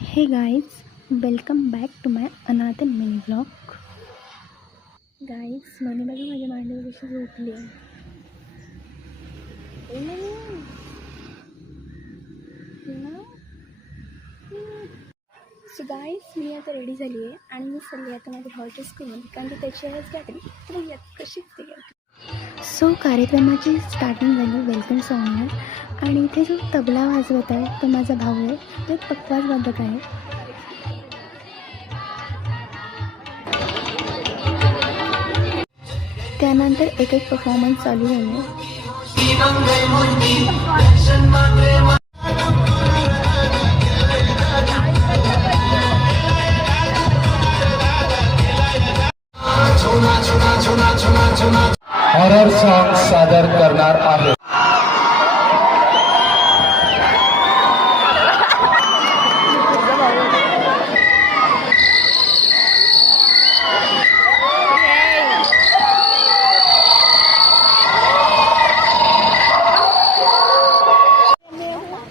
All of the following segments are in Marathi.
Hey guys, welcome back to my another mini vlog. Guys, मनी बघा माझ्या मांडीवर कशी झोपली आहे. सो गाईज मी आता रेडी झाली आहे आणि मी चालली आता माझ्या हॉटेल स्कूलमध्ये कारण की त्याची आज गाठी तर कशीच ती गाठी. सो कार्यक्रमाची स्टार्टिंग झाली वेलकम सॉन्गने आणि इथे जो तबला वाजवत आहे तो माझा भाऊ आहे, तो एक पक्वाज वादक आहे. त्यानंतर एक परफॉर्मन्स चालू झाले. हॉरर सॉन्ग सादर करणार आहे.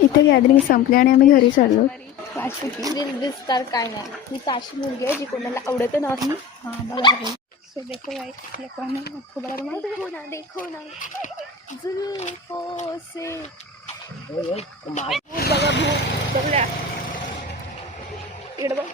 इथे गॅदरिंग संपली आणि आम्ही घरी चाललो. दिसणार काय नाही. मी अशी मुलगी आहे जी कोणाला आवडत नाही. हां बघा. सो देखो देखो ना जुल्फों से बघा भूत बघल्या इकडे बघ.